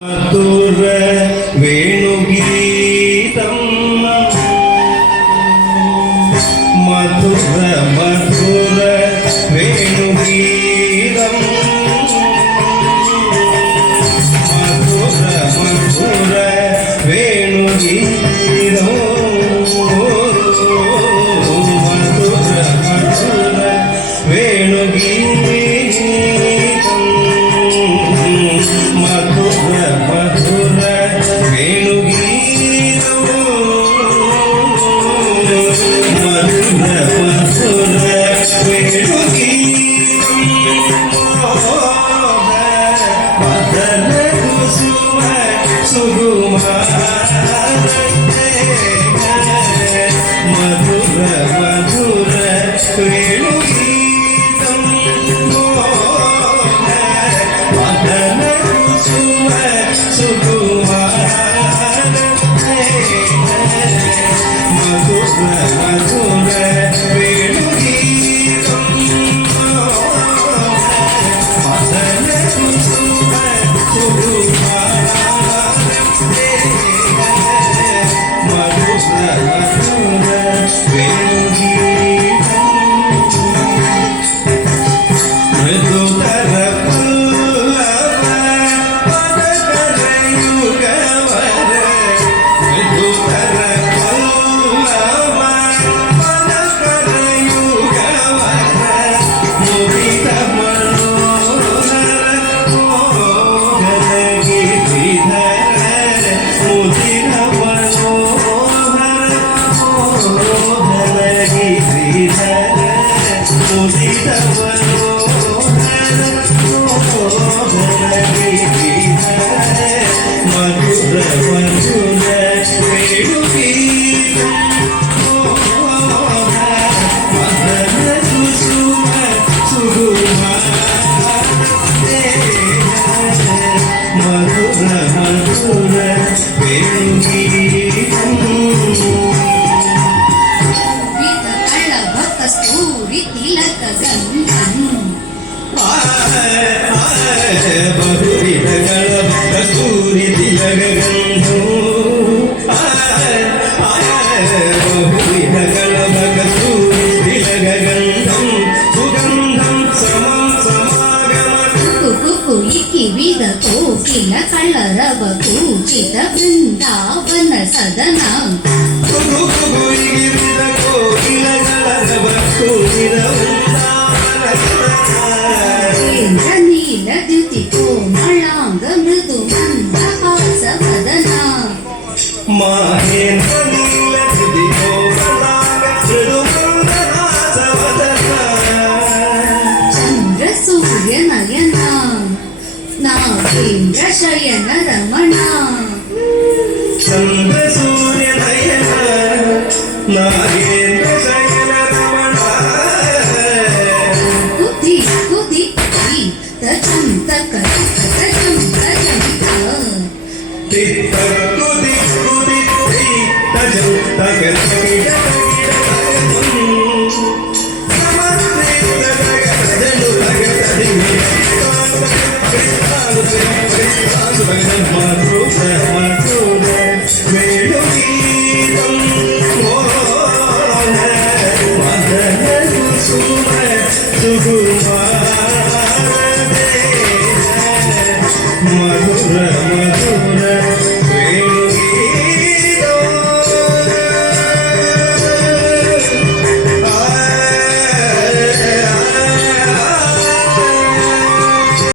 മധുര വേണുഗീതം മധുര മധുര വേണുഗീതം മധുര മധുര വേണുഗീതം മധുര മധുര വേണുഗീതം ಕೋಕಿಲ ಕಳ್ಳರವ ಕೂಚಿತ ಬೃಂದಾವನ ಸದನ ನೀಲ ದ್ಯುತಿ ಕೋಮಳಾಂಗ ಮೃದು ಮಂದಹಾಸ ವದನ ಮಹೇಂದ್ರ ನೀಲ ದ್ಯುತಿ ಕೋಮಳಾಂಗ ಮೃದು ಮಂದಹಾಸ ವದನ ಚಂದ್ರ ಸೂರ್ಯ ನಯನ ನಾಗೇಂದ್ರ ಶಯನ ರಮಣ ಚಂದ್ರ ಸೂರ್ಯ ನಯನ ನಾಗೇಂದ್ರ ಶಯನ ರಮಣ ಕುದಿ ಕುದಿ ತಚಂ ತಕ ತಚಂ ತಚಂ ತಿತ್ತ ಕುದಿ ಕುದಿ ತಚಂ ತಕ Madhura